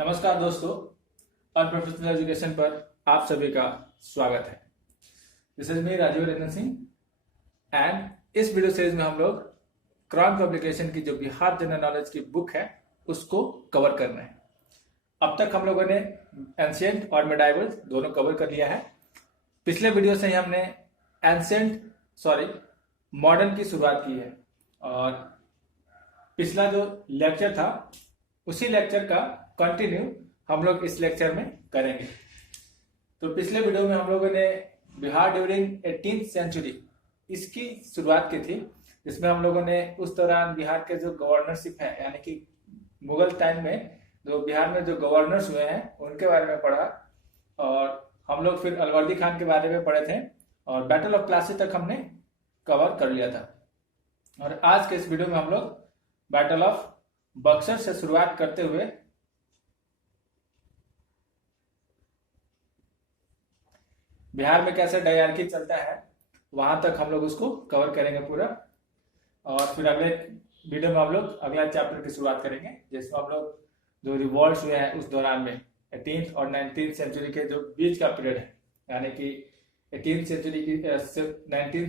नमस्कार दोस्तों, unprofessional education पर आप सभी का स्वागत है। This is me Rajiv Ranjan Singh and इस वीडियो सीरीज में हम लोग क्रॉन पब्लिकेशन की जो बिहार जनरल नॉलेज की बुक है उसको कवर कर रहे हैं। अब तक हम लोगों ने एंशिएंट और मेडाइवल दोनों कवर कर लिया है। पिछले वीडियो से ही हमने मॉडर्न की शुरुआत की है और पिछला जो लेक्चर था उसी लेक्चर का कंटिन्यू हम लोग इस लेक्चर में करेंगे। तो पिछले वीडियो में हम लोगों ने बिहार ड्यूरिंग 18th सेंचुरी इसकी शुरुआत की थी, जिसमें हम लोगों ने उस दौरान बिहार के जो गवर्नरशिप है यानी कि मुगल टाइम में जो बिहार में जो गवर्नर्स हुए हैं उनके बारे में पढ़ा और हम लोग फिर अलवर्दी खान के बारे में पढ़े थे और बैटल ऑफ प्लासी तक हमने कवर कर लिया था। और आज के इस वीडियो में हम लोग बैटल ऑफ बक्सर से शुरुआत करते हुए बिहार में कैसे डायरकी चलता है वहां तक हम लोग उसको कवर करेंगे पूरा। और फिर अगले वीडियो में हम लोग अगला चैप्टर की शुरुआत करेंगे जिसमें हम लोग जो रिवॉल्ट हुए हैं उस दौरान में 18th और 19th सेंचुरी के जो बीच का पीरियड है यानी कि 19th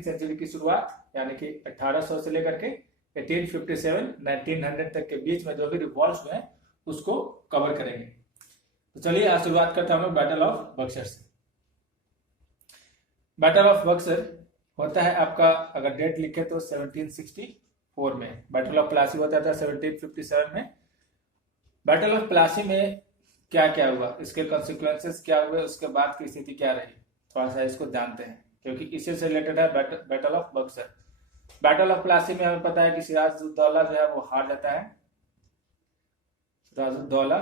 सेंचुरी की शुरुआत यानी कि 1800 से लेकर के 1857 1900 तक के बीच में जो भी रिवॉल्ट हुए हैं उसको कवर करेंगे। तो चलिए आज शुरुआत करते हैं हम लोग बैटल ऑफ बक्सर से। बैटल ऑफ बक्सर होता है आपका, अगर डेट लिखे तो 1764 में। बैटल ऑफ प्लासी होता था 1757 में। बैटल ऑफ प्लासी में क्या क्या हुआ, इसके कॉन्सिक्वेंसेस क्या हुए, उसके बाद की स्थिति क्या रही, थोड़ा सा इसको जानते हैं क्योंकि इसी से रिलेटेड है battle of Buxar. Battle of Plassey में हमें पता है कि सिराजुद्दौला जो है वो हार जाता है, सिराजुद्दौला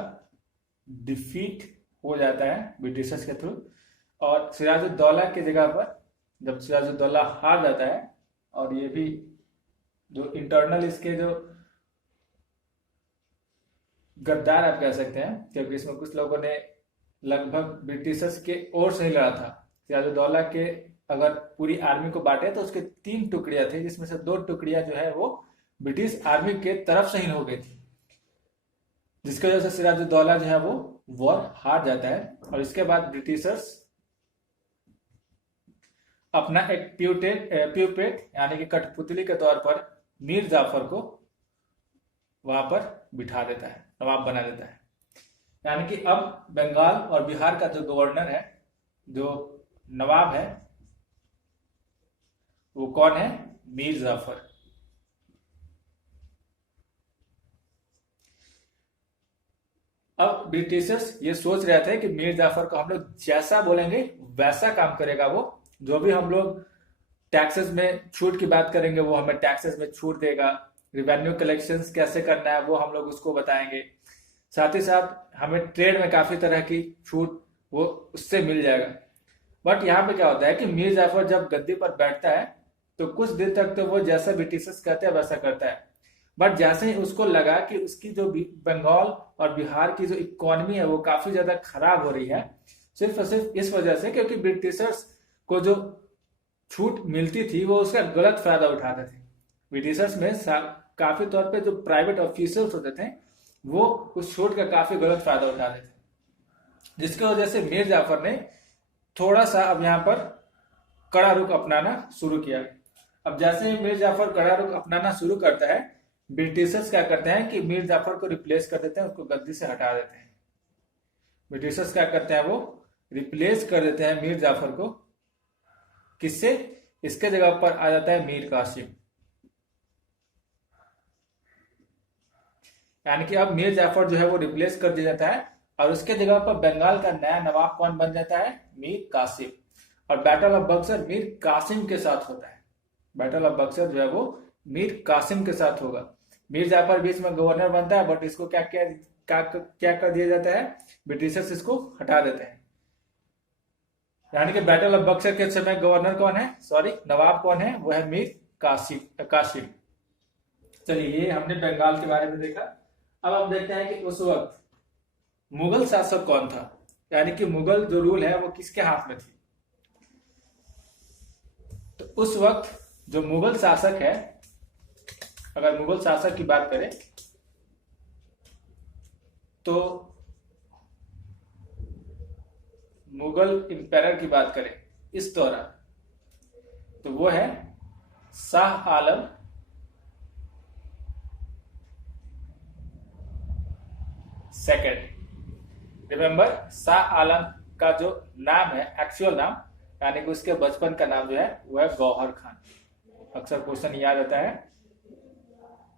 डिफीट हो जाता है ब्रिटिशर्स के थ्रू। और सिराजुद्दौला की जगह पर जब सिराजुद्दौला हार जाता है और ये भी जो इंटरनल इसके जो गद्दार आप कह सकते हैं क्योंकि इसमें कुछ लोगों ने लगभग ब्रिटिशर्स के ओर से ही लड़ा था। सिराजुद्दौला के अगर पूरी आर्मी को बांटे तो उसके 3 टुकड़ियां थी जिसमें से 2 टुकड़ियां जो है वो ब्रिटिश आर्मी के तरफ से ही हो गई थी, जिसकी वजह से सिराजुद्दौला जो है वो वॉर हार जाता है। और इसके बाद ब्रिटिशर्स अपना एक प्यूपेट यानी कि कठपुतली के तौर पर मीर जाफर को वहां पर बिठा देता है, नवाब बना देता है। यानी कि अब बंगाल और बिहार का जो गवर्नर है, जो नवाब है, वो कौन है? मीर जाफर। अब ब्रिटिशर्स ये सोच रहे थे कि मीर जाफर को हम लोग जैसा बोलेंगे वैसा काम करेगा वो। जो भी हम लोग टैक्सेस में छूट की बात करेंगे वो हमें टैक्सेस में छूट देगा, रिवेन्यू कलेक्शंस कैसे करना है वो हम लोग उसको बताएंगे, साथ ही साथ हमें ट्रेड में काफी तरह की छूट वो उससे मिल जाएगा। बट यहाँ पे क्या होता है कि मीर जाफर जब गद्दी पर बैठता है तो कुछ दिन तक तो वो जैसा ब्रिटिशर्स कहते हैं वैसा करता है। बट जैसे ही उसको लगा कि उसकी जो बंगाल और बिहार की जो इकोनॉमी है वो काफी ज्यादा खराब हो रही है, सिर्फ और सिर्फ इस वजह से क्योंकि ब्रिटिशर्स को जो छूट मिलती थी वो उसका गलत फायदा उठाते थे। ब्रिटिशर्स में काफी तौर पे जो प्राइवेट ऑफिसर्स होते थे वो उस छूट का काफी गलत फायदा उठाते थे, जिसकी वजह से मीर जाफर ने थोड़ा सा अब यहाँ पर कड़ा रुख अपनाना शुरू किया। अब जैसे मीर जाफर कड़ा रुख अपनाना शुरू करता है, ब्रिटिशर्स क्या करते हैं कि मीर जाफर को रिप्लेस कर देते हैं, उसको गद्दी से हटा देते हैं। ब्रिटिशर्स क्या करते हैं, वो रिप्लेस कर देते हैं मीर जाफर को। किससे? इसके जगह पर आ जाता है मीर कासिम। यानी कि अब मीर जाफर जो है वो रिप्लेस कर दिया जाता है और उसके जगह पर बंगाल का नया नवाब कौन बन जाता है? मीर कासिम। और बैटल ऑफ बक्सर मीर कासिम के साथ होता है। बैटल ऑफ बक्सर जो है वो मीर कासिम के साथ होगा। मीर जाफर बीच में गवर्नर बनता है बट इसको क्या कर दिया जाता है? ब्रिटिशर्स इसको हटा देते हैं। यानी कि बैटल ऑफ बक्सर के समय गवर्नर कौन है, नवाब कौन है? वो है मीर कासिम। चलिए ये हमने बंगाल के बारे में देखा। अब हम देखते हैं कि उस वक्त मुगल शासक कौन था, यानी कि मुगल जो रूल है वो किसके हाथ में थी। तो उस वक्त जो मुगल शासक है, अगर मुगल शासक की बात करें तो मुगल इंपेरर की बात करें इस दौरान, तो वो है शाह आलम सेकंड। रिमेंबर, शाह आलम का जो नाम है, एक्चुअल नाम, यानी कि उसके बचपन का नाम जो है वो है गौहर खान। अक्सर क्वेश्चन याद रहता है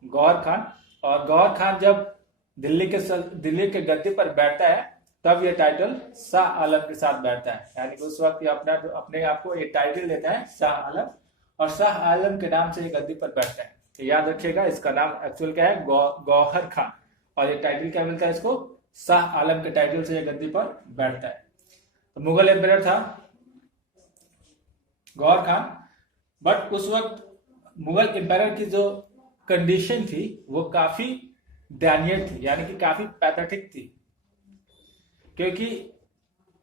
गौहर खान। और गौहर खान जब दिल्ली के गद्दी पर बैठता है तब ये टाइटल शाह आलम के साथ बैठता है, यानी कि उस वक्त ये अपने आप को ये टाइटल देता है शाह आलम, और शाह आलम के नाम से ये गद्दी पर बैठता है। तो याद रखिएगा, इसका नाम एक्चुअल क्या है, गौहर खान, और ये टाइटल क्या मिलता है इसको, शाह आलम के टाइटल से ये गद्दी पर बैठता है। तो मुगल एम्परर था गौहर खान, बट उस वक्त मुगल एम्पायर की जो कंडीशन थी वो काफी दयनीय थी, यानी कि काफी पैथेटिक थी, क्योंकि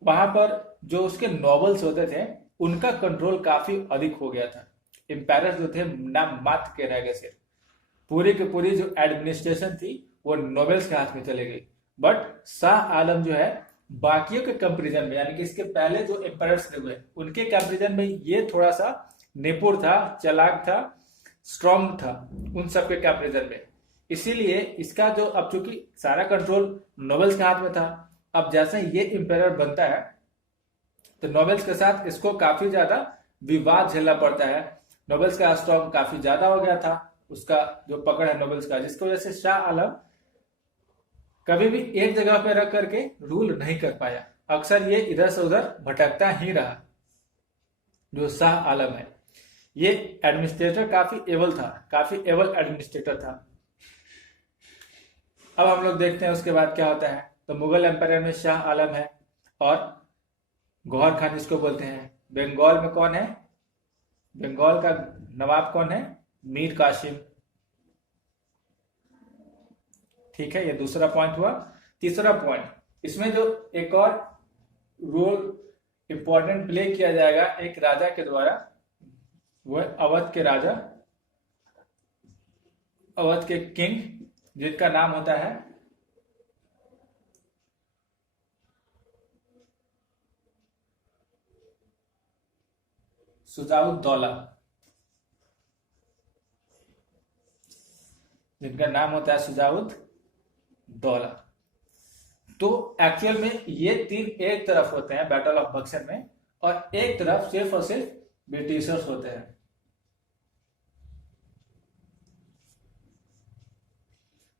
वहां पर जो उसके नॉवेल्स होते थे उनका कंट्रोल काफी अधिक हो गया था। एम्पायर जो थे नाम मात्र के रह गए थे, पूरी की पूरी जो एडमिनिस्ट्रेशन थी वो नोबेल्स के हाथ में चले गई। बट शाह आलम जो है बाकियों के कंपेरिजन में, यानी कि इसके पहले जो एम्पायर्स हुए उनके कंपेरिजन में ये थोड़ा सा निपुण था, चालाक था, स्ट्रॉन्ग था उन सबके कंपेरिजन में। इसीलिए इसका जो, अब चूंकि सारा कंट्रोल नोबेल्स के हाथ में था, अब जैसे ये एम्पायर बनता है तो नोबेल्स के साथ इसको काफी ज्यादा विवाद झेलना पड़ता है। नोबेल्स का स्ट्रॉन्ग काफी ज्यादा हो गया था, उसका जो पकड़ है नोबेल्स का, जिसकी वजह से शाह आलम कभी भी एक जगह पे रख करके रूल नहीं कर पाया, अक्सर ये इधर से उधर भटकता ही रहा। जो शाह आलम है ये एडमिनिस्ट्रेटर काफी एबल था, काफी एबल एडमिनिस्ट्रेटर था। अब हम लोग देखते हैं उसके बाद क्या होता है। तो मुगल एम्पायर में शाह आलम है और गौहर खान इसको बोलते हैं। बंगाल में कौन है, बंगाल का नवाब कौन है, मीर कासिम। ठीक है, ये दूसरा पॉइंट हुआ। तीसरा पॉइंट, इसमें जो एक और रोल इंपॉर्टेंट प्ले किया जाएगा एक राजा के द्वारा, वो है अवध के राजा, अवध के किंग, जिनका नाम होता है शुजाउद्दौला, जिनका नाम होता है शुजाउद्दौला। तो एक्चुअल में ये तीन एक तरफ होते हैं बैटल ऑफ बक्सर में, और एक तरफ सिर्फ और सिर्फ ब्रिटिशर्स होते हैं।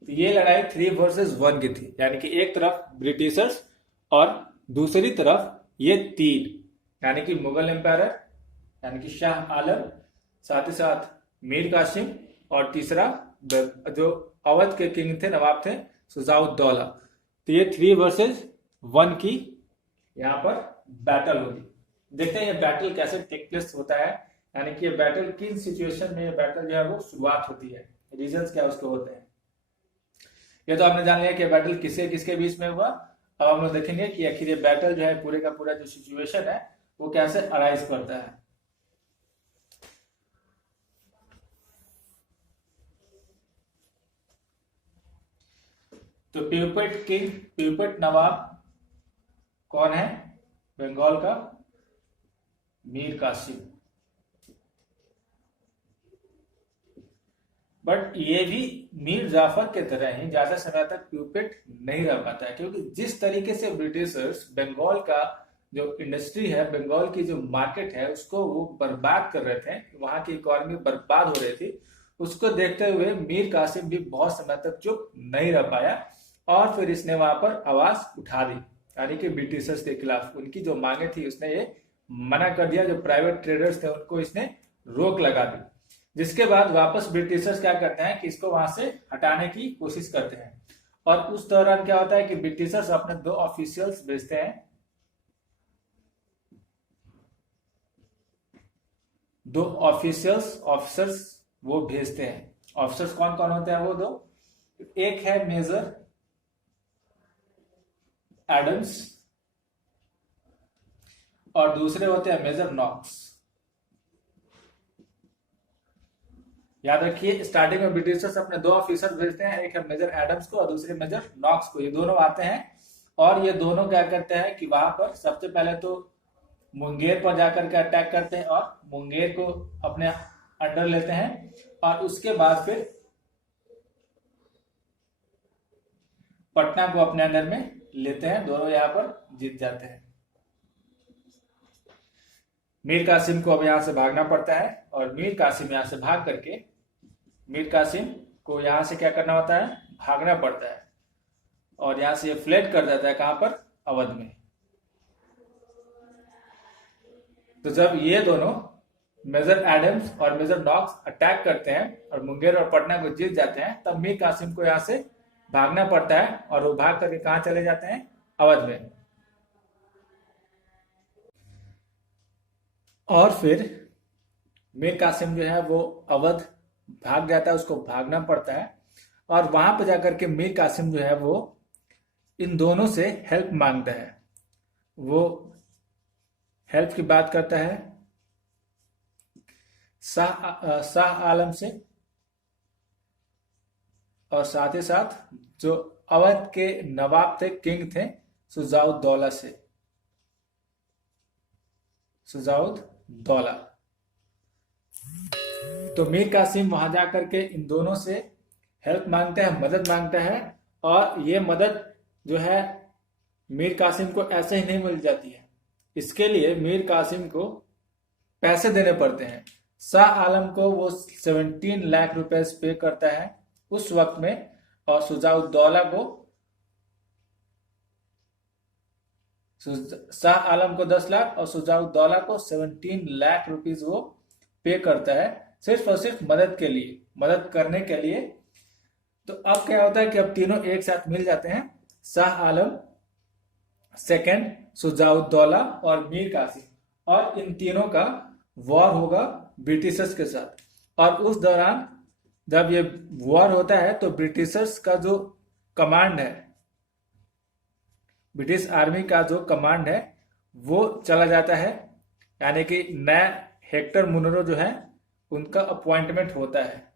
तो ये लड़ाई 3 वर्सेस 1 की थी, यानी कि एक तरफ ब्रिटिशर्स और दूसरी तरफ ये तीन, यानी कि मुगल एम्पायर, यानी कि शाह आलम, साथ ही साथ मीर कासिम, और तीसरा जो अवध के किंग थे, नवाब थे, शुजाउद्दौला। तो ये 3 वर्सेस 1 की यहाँ पर बैटल होगी। देखते हैं ये बैटल कैसे टेक प्लेस होता है, यानी कि ये बैटल किन सिचुएशन में ये बैटल जो है वो शुरुआत होती है, रीजंस क्या उसके होते हैं। ये तो आपने जान लिया कि बैटल किसके किसके बीच में हुआ। अब हम लोग देखेंगे कि आखिर ये बैटल जो है पूरे का पूरा जो सिचुएशन है वो कैसे अराइज करता है। तो प्यूपेट किंग, प्यूपेट नवाब कौन है, बंगाल का मीर कासिम। बट ये भी मीर जाफर के तरह ही ज्यादा समय तक प्यूपेट नहीं रह पाता है, क्योंकि जिस तरीके से ब्रिटिशर्स बंगाल का जो इंडस्ट्री है, बंगाल की जो मार्केट है, उसको वो बर्बाद कर रहे थे, वहां की इकोनॉमी बर्बाद हो रही थी, उसको देखते हुए मीर कासिम भी बहुत समय तक चुप नहीं रह पाया, और फिर इसने वहां पर आवाज उठा दी, यानी कि ब्रिटिशर्स के खिलाफ उनकी जो मांगे थी उसने ये मना कर दिया। जो प्राइवेट ट्रेडर्स थे उनको इसने रोक लगा दी, जिसके बाद वापस ब्रिटिशर्स क्या करते हैं कि इसको वहां से हटाने की कोशिश करते हैं। और उस दौरान क्या होता है कि ब्रिटिशर्स अपने 2 ऑफिशियल्स भेजते हैं, 2 ऑफिसर्स वो भेजते हैं। ऑफिसर्स कौन कौन होते हैं वो 2, एक है मेजर एडम्स और दूसरे होते हैं मेजर नॉक्स। याद रखिए, स्टार्टिंग में ब्रिटिशर्स अपने 2 ऑफिसर भेजते हैं, एक है मेजर एडम्स को और दूसरे मेजर नॉक्स को। ये दोनों आते हैं और ये दोनों क्या करते हैं कि वहां पर सबसे पहले तो मुंगेर पर जाकर के अटैक करते हैं और मुंगेर को अपने अंडर लेते हैं, और उसके बाद फिर पटना को अपने अंडर में लेते हैं। दोनों यहाँ पर जीत जाते हैं। मीर कासिम को अब यहाँ से भागना पड़ता है, और मीर कासिम यहाँ से भाग करके मीर कासिम को यहाँ से क्या करना होता है, भागना पड़ता है, और यहाँ से ये फ्लेड कर जाता है कहां पर, अवध में। तो जब ये दोनों मेजर एडम्स और मेजर नॉक्स अटैक करते हैं और मुंगेर और पटना को जीत जाते हैं, तब मीर कासिम को यहाँ से भागना पड़ता है, और वो भाग करके कहां चले जाते हैं, अवध में। और फिर मीर कासिम जो है वो अवध भाग जाता है, उसको भागना पड़ता है, और वहां पर जाकर के मीर कासिम जो है वो इन दोनों से हेल्प मांगता है। वो हेल्प की बात करता है शाह आलम से, और साथ ही साथ जो अवध के नवाब थे, किंग थे, शुजाउद्दौला से, शुजाउद्दौला। तो मीर कासिम वहां जाकर के इन दोनों से हेल्प मांगता है, मदद मांगता है, और ये मदद जो है मीर कासिम को ऐसे ही नहीं मिल जाती है। इसके लिए मीर कासिम को पैसे देने पड़ते हैं। शाह आलम को वो 17 लाख रुपए पे करता है उस वक्त में, और शुजाउद्दौला को, शाह आलम को 10 लाख और शुजाउद्दौला को 17 लाख रुपीस वो पे करता है, सिर्फ और सिर्फ मदद के लिए, मदद करने के लिए। तो अब क्या होता है कि अब तीनों एक साथ मिल जाते हैं, शाह आलम, सेकंड शुजाउद्दौला और मीर कासिम, और इन तीनों का वॉर होगा ब्रिटिशर्स के साथ। और उस दौरान जब ये वॉर होता है तो ब्रिटिशर्स का जो कमांड है, ब्रिटिश आर्मी का जो कमांड है वो चला जाता है, यानी कि नया हेक्टर मुनरो जो है उनका अपॉइंटमेंट होता है।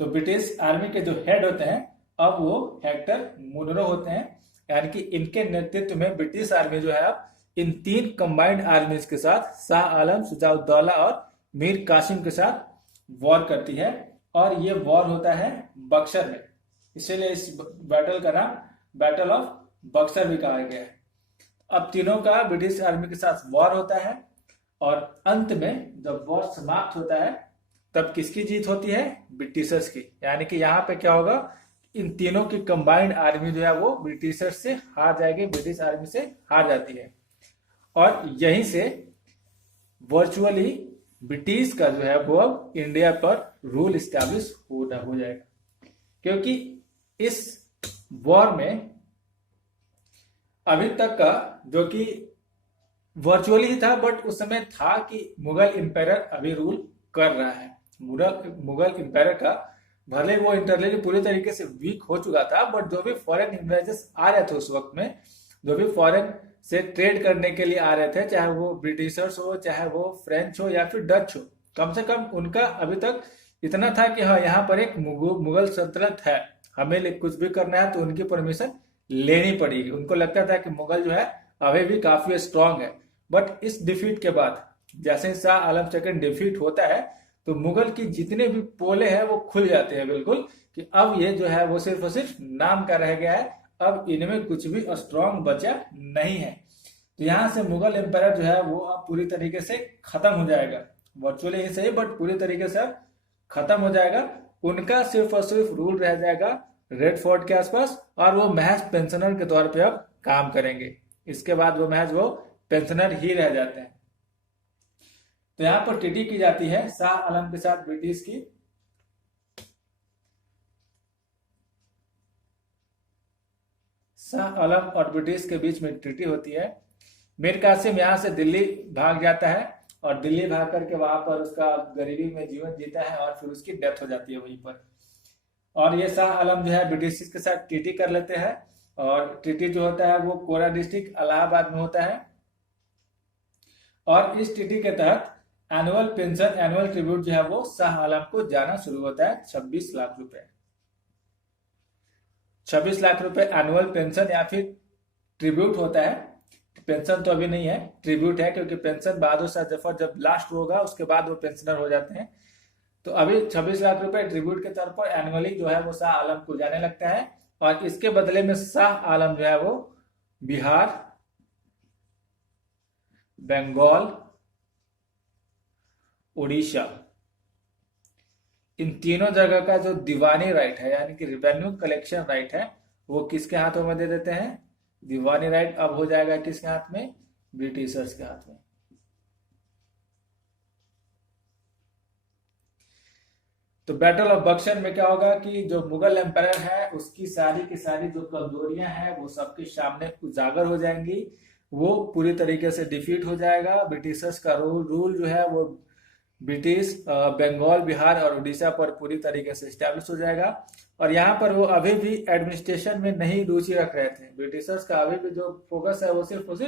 तो ब्रिटिश आर्मी के जो हेड होते हैं अब वो हेक्टर मुनरो होते हैं, यानी कि इनके नेतृत्व में ब्रिटिश आर्मी जो है अब इन तीन कंबाइंड आर्मीज के साथ शाह आलम, शुजाउद्दौला और मीर कासिम के साथ वॉर करती है, और ये वॉर होता है बक्सर में। इसीलिए इस बैटल का नाम बैटल ऑफ बक्सर भी कहा गया है। अब तीनों का ब्रिटिश आर्मी के साथ वॉर होता है, और अंत में जब वॉर समाप्त होता है तब किसकी जीत होती है, ब्रिटिशर्स की। यानी कि यहाँ पे क्या होगा, इन तीनों की कंबाइंड आर्मी जो है वो ब्रिटिशर्स से हार जाएगी, ब्रिटिश आर्मी से हार जाती है, और यहीं से वर्चुअली ब्रिटिश का जो है वो अब इंडिया पर रूल इस्टेब्लिश हो जाएगा। क्योंकि इस वॉर में अभी तक का जो कि वर्चुअली ही था, बट उस समय था कि मुगल इंपेरर अभी रूल कर रहा है। मुगल इंपेरर का भले वो इंटरनली पूरी तरीके से वीक हो चुका था, बट जो भी फॉरेन इन्वेस्टर्स आ रहे थे उस वक्त में, जो भी फॉरेन से ट्रेड करने के लिए आ रहे थे, चाहे वो ब्रिटिशर्स हो, चाहे वो फ्रेंच हो या फिर डच हो, कम से कम उनका अभी तक इतना था कि हाँ यहाँ पर एक मुगल सल्तनत है, हमें कुछ भी करना है तो उनकी परमिशन लेनी पड़ेगी। उनको लगता था कि मुगल जो है अभी भी काफी स्ट्रांग है। बट इस डिफीट के बाद जैसे शाह आलम सेकंड डिफीट होता है तो मुगल की जितने भी पोले हैं वो खुल जाते हैं बिल्कुल, कि अब ये जो है वो सिर्फ और सिर्फ नाम का रह गया है, अब इनमें कुछ भी स्ट्रांग बचा नहीं है। तो यहाँ से मुगल एम्पायर जो है वो अब पूरी तरीके से खत्म हो जाएगा, वर्चुअली ही सही बट पूरी तरीके से खत्म हो जाएगा। उनका सिर्फ और सिर्फ रूल रह जाएगा रेड फोर्ट के आसपास, और वो महज पेंशनर के तौर पे अब काम करेंगे। इसके बाद वो महज वो पेंशनर ही रह जाते हैं। तो यहाँ पर ट्रीटी की जाती है शाह आलम के साथ ब्रिटिश की। शाह आलम और ब्रिटिश के बीच में ट्रीटी होती है। मीर कासिम यहाँ से दिल्ली भाग जाता है, और दिल्ली भाग करके वहां पर उसका गरीबी में जीवन जीता है, और फिर उसकी डेथ हो जाती है वहीं पर। और ये शाह आलम जो है ब्रिटिश के साथ ट्रीटी कर लेते हैं, और ट्रीटी जो होता है वो कोरा डिस्ट्रिक्ट इलाहाबाद में होता है। और इस ट्रीटी के तहत एनुअल पेंशन, एनुअल ट्रिब्यूट जो है वो शाह आलम को जाना शुरू होता है 26 लाख रुपए। 26 लाख रुपए एनुअल पेंशन या फिर ट्रिब्यूट होता है। पेंशन तो अभी नहीं है, ट्रिब्यूट है, क्योंकि पेंशन बहादुर शाह जफर जब लास्ट होगा उसके बाद वो पेंशनर हो जाते हैं। तो अभी 26 लाख रुपए ट्रिब्यूट के तौर पर एनुअली जो है वो शाह आलम को जाने लगता है, और इसके बदले में शाह आलम जो है वो बिहार, बंगाल, उड़ीसा, इन तीनों जगह का जो दीवानी राइट है यानी कि रिवेन्यू कलेक्शन राइट है वो किसके हाथों में दे देते हैं। दीवानी राइट अब हो जाएगा किसके हाथ में, ब्रिटिशर्स के हाथ में। तो बैटल ऑफ बक्सर में क्या होगा कि जो मुगल एम्पायर है उसकी सारी की सारी जो कमजोरियां हैं वो सबके सामने उजागर हो जाएंगी, वो पूरी तरीके से डिफीट हो जाएगा। ब्रिटिशर्स का रूल जो है वो ब्रिटिश बंगाल, बिहार और उड़ीसा पर पूरी तरीके से स्टैब्लिश हो जाएगा। और यहाँ पर वो अभी भी एडमिनिस्ट्रेशन में नहीं रुचि रख रहे थे। ब्रिटिशर्स का अभी भी जो फोकस है वो सिर्फ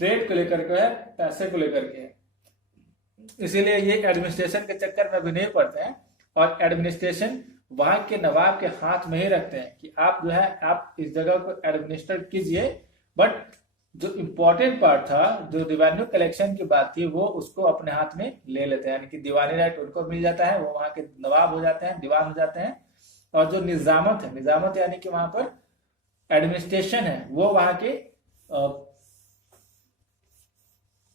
ट्रेड को लेकर के है, पैसे को लेकर के है, इसीलिए ये एडमिनिस्ट्रेशन के चक्कर में भी नहीं पड़ते हैं। और एडमिनिस्ट्रेशन वहां के नवाब के हाथ में ही रखते हैं कि आप जो है आप इस जगह को एडमिनिस्ट्रेट कीजिए, बट जो इम्पोर्टेंट पार्ट था, जो रेवेन्यू कलेक्शन की बात थी, वो उसको अपने हाथ में ले लेते हैं, यानी कि दीवानी राइट उनको मिल जाता है, वो वहां के नवाब हो जाते हैं, दीवान हो जाते हैं। और जो निजामत है, निजामत यानी कि वहां पर एडमिनिस्ट्रेशन है, वो वहां के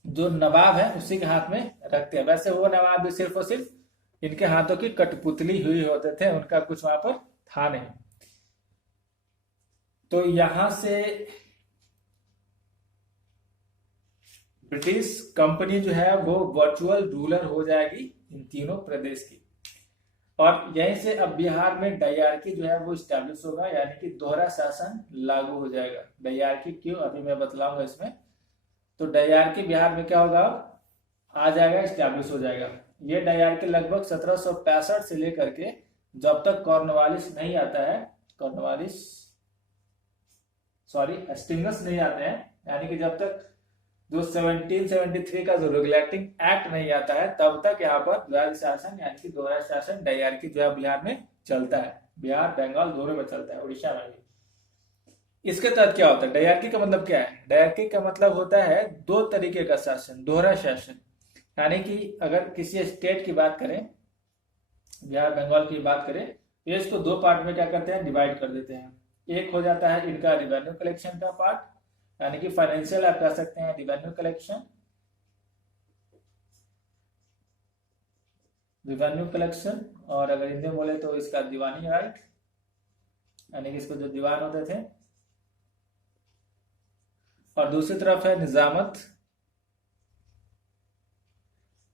जो नवाब है उसी के हाथ में रखते हैं। वैसे वो नवाब भी सिर्फ और सिर्फ इनके हाथों की कठपुतली हुई होते थे, उनका कुछ वहां पर था नहीं। तो यहां से ब्रिटिश कंपनी जो है वो वर्चुअल रूलर हो जाएगी इन तीनों प्रदेश की। और यहीं से अब बिहार में डायरकी जो है वो स्टैब्लिश होगा, यानी कि दोहरा शासन लागू हो जाएगा। डायरकी क्यों, अभी मैं बतलाऊंगा इसमें। तो डायरकी बिहार में क्या होगा, आ जाएगा, स्टैब्लिश हो जाएगा। ये डायरकी लगभग 1765 से लेकर के जब तक कॉर्नवालिस नहीं आता है, हेस्टिंग्स नहीं आते हैं, यानी कि जब तक जो 1773 का जो रेगुलेटिंग एक्ट नहीं आता है तब तक यहाँ पर द्वैध शासन यानी कि दोहरा शासन डायरकी जो है बिहार में चलता है। बिहार बंगाल दोनों में चलता है, उड़ीसा में भी। इसके तहत क्या होता है, डायरकी का मतलब क्या है। डायरकी का मतलब होता है दो तरीके का शासन, दोहरा शासन। यानी कि अगर किसी स्टेट की बात करें, बिहार बंगाल की बात करें, तो इसको दो पार्ट में क्या करते हैं, डिवाइड कर देते हैं। एक हो जाता है इनका रिवेन्यू कलेक्शन का पार्ट, यानी कि फाइनेंशियल आप कह सकते हैं रिवेन्यू कलेक्शन, और अगर हिंदी में बोले तो इसका दीवानी राइट, यानी कि इसको जो दीवान होते थे। और दूसरी तरफ है निजामत,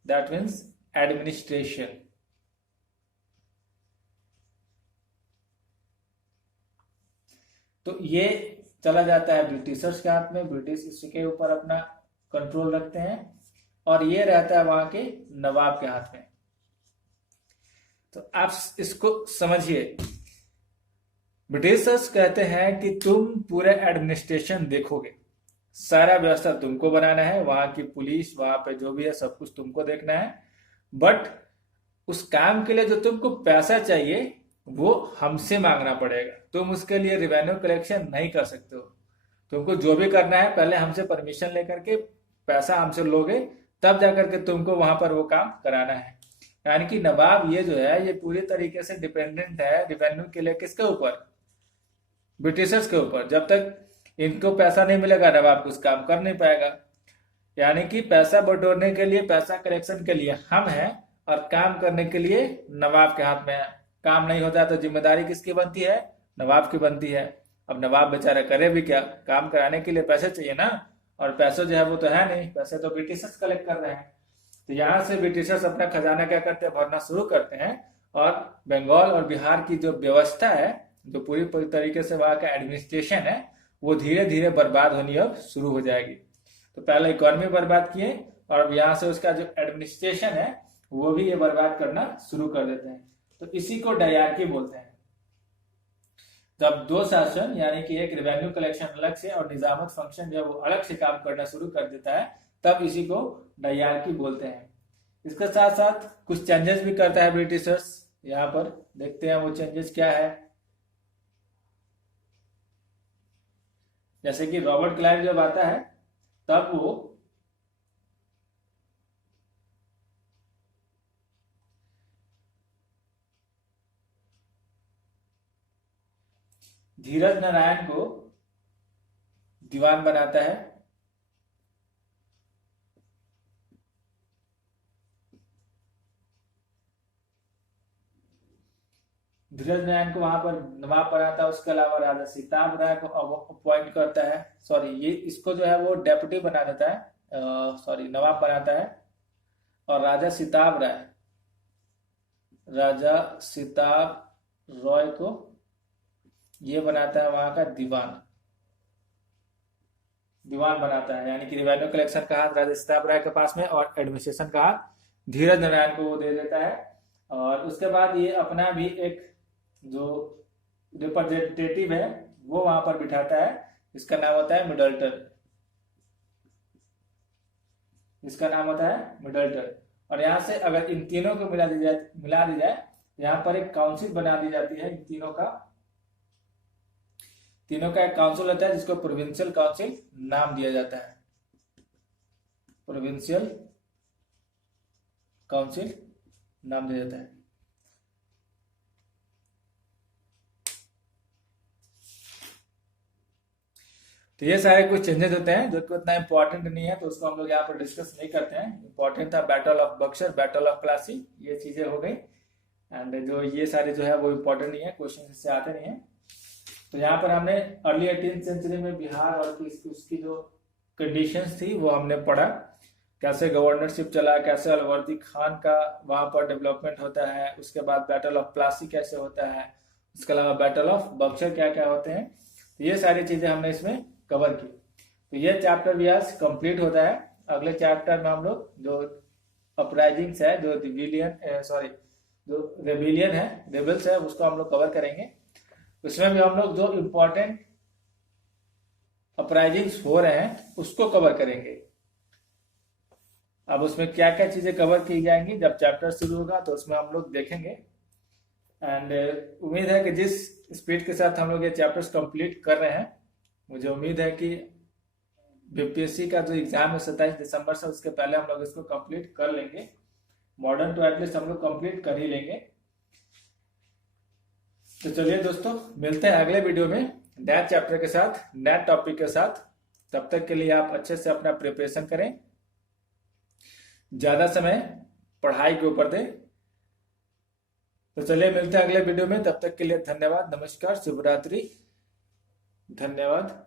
दैट मीन्स एडमिनिस्ट्रेशन। तो ये चला जाता है ब्रिटिशर्स के हाथ में, ब्रिटिश इसके ऊपर अपना कंट्रोल रखते हैं, और ये रहता है वहां के नवाब के हाथ में। तो आप इसको समझिए, ब्रिटिशर्स कहते हैं कि तुम पूरे एडमिनिस्ट्रेशन देखोगे, सारा व्यवस्था तुमको बनाना है, वहां की पुलिस, वहां पे जो भी है सब कुछ तुमको देखना है, बट उस काम के लिए जो तुमको पैसा चाहिए वो हमसे मांगना पड़ेगा। तुम उसके लिए रेवेन्यू कलेक्शन नहीं कर सकते हो। तुमको जो भी करना है पहले हमसे परमिशन लेकर के पैसा हमसे लोगे, तब जाकर के तुमको वहां पर वो काम कराना है। यानी कि नवाब ये जो है ये पूरी तरीके से डिपेंडेंट है रेवेन्यू के लिए किसके ऊपर, ब्रिटिशर्स के ऊपर। जब तक इनको पैसा नहीं मिलेगा नवाब कुछ काम कर नहीं पाएगा। यानी कि पैसा बटोरने के लिए, पैसा कलेक्शन के लिए हम हैं, और काम करने के लिए नवाब के हाथ में है। काम नहीं होता तो जिम्मेदारी किसकी बनती है, नवाब की बनती है। अब नवाब बेचारा करे भी क्या, काम कराने के लिए पैसे चाहिए ना, और पैसे जो है वो तो है नहीं, पैसे तो ब्रिटिशर्स कलेक्ट कर रहे हैं। तो यहाँ से ब्रिटिशर्स अपना खजाना क्या करते हैं, भरना शुरू करते हैं, और बंगाल और बिहार की जो व्यवस्था है, जो पूरी तरीके से वहां का एडमिनिस्ट्रेशन है, वो धीरे धीरे बर्बाद होनी अब शुरू हो जाएगी। तो पहले इकोनॉमी बर्बाद किए, और यहाँ से उसका जो एडमिनिस्ट्रेशन है वो भी ये बर्बाद करना शुरू कर देते हैं। तो इसी को डायरकी बोलते हैं। जब दो शासन यानी कि एक रेवेन्यू कलेक्शन अलग से और निजामत फंक्शन जो है वो अलग से काम करना शुरू कर देता है, तब इसी को डायरकी बोलते हैं। इसके साथ साथ कुछ चेंजेस भी करता है ब्रिटिशर्स, यहाँ पर देखते हैं वो चेंजेस क्या है। जैसे कि रॉबर्ट क्लाइव जब आता है तब वो धीरज नारायण को दीवान बनाता है। धीरज नारायण को वहां पर नवाब बनाता है। उसके अलावा राजा सिताब राय को अपॉइंट करता है, सॉरी ये इसको जो है वो डेप्यूटी बना देता है, सॉरी नवाब बनाता है। और राजा सिताब रॉय को ये बनाता है वहां का दीवान बनाता है। यानी कि रिवेन्यू कलेक्शन का हाथ राजा सिताब राय के पास में और एडमिनिस्ट्रेशन का हाथ धीरज नारायण को वो दे देता है। और उसके बाद ये अपना भी एक जो रिप्रेजेंटेटिव है वो वहां पर बिठाता है। इसका नाम होता है मिडल्टन। और यहाँ से अगर इन तीनों को मिला दी जाए यहाँ पर एक काउंसिल बना दी जाती है। इन तीनों का एक काउंसिल होता है जिसको प्रोविंशियल काउंसिल नाम दिया जाता है। प्रोविंशियल काउंसिल नाम दिया जाता है। तो ये सारे कुछ चेंजेस होते हैं जो कि उतना इंपॉर्टेंट नहीं है, तो उसको हम लोग यहाँ पर डिस्कस नहीं करते हैं। इंपॉर्टेंट था battle of Buxar, battle of Plassey, ये चीजें हो गई। एंड जो ये सारे जो है वो इंपॉर्टेंट नहीं है, क्वेश्चन इससे आते नहीं है। तो यहाँ पर हमने अर्ली 18th सेंचुरी में बिहार और उसकी जो कंडीशंस थी वो हमने पढ़ा, कैसे गवर्नरशिप चला, कैसे अलवर्दी खान का वहां पर डेवलपमेंट होता है। उसके बाद बैटल ऑफ प्लासी कैसे होता है, उसके अलावा बैटल ऑफ बक्सर क्या क्या होते हैं। तो ये सारी चीजें हमने इसमें कवर की। तो ये चैप्टर भी आज कंप्लीट होता है। अगले चैप्टर में हम लोग जो अपराइजिंग्स है, जो रेबिलियन है, रेबल्स है, उसको हम लोग कवर करेंगे। उसमें भी हम लोग जो इम्पोर्टेंट अपराइजिंग्स हो रहे हैं उसको कवर करेंगे। अब उसमें क्या क्या चीजें कवर की जाएंगी जब चैप्टर शुरू होगा तो उसमें हम लोग देखेंगे। एंड उम्मीद है कि जिस स्पीड के साथ हम लोग ये चैप्टर्स कंप्लीट कर रहे हैं, मुझे उम्मीद है कि बीपीएससी का जो एग्जाम है 27 दिसंबर से, उसके पहले हम लोग इसको कंप्लीट कर लेंगे। मॉडर्न तो एटलीस्ट हम लोग कंप्लीट कर ही लेंगे। तो चलिए दोस्तों, मिलते हैं अगले वीडियो में नए चैप्टर के साथ, नए टॉपिक के साथ। तब तक के लिए आप अच्छे से अपना प्रिपरेशन करें, ज्यादा समय पढ़ाई के ऊपर दें। तो चलिए मिलते हैं अगले वीडियो में, तब तक के लिए धन्यवाद, नमस्कार, शुभ रात्रि, धन्यवाद।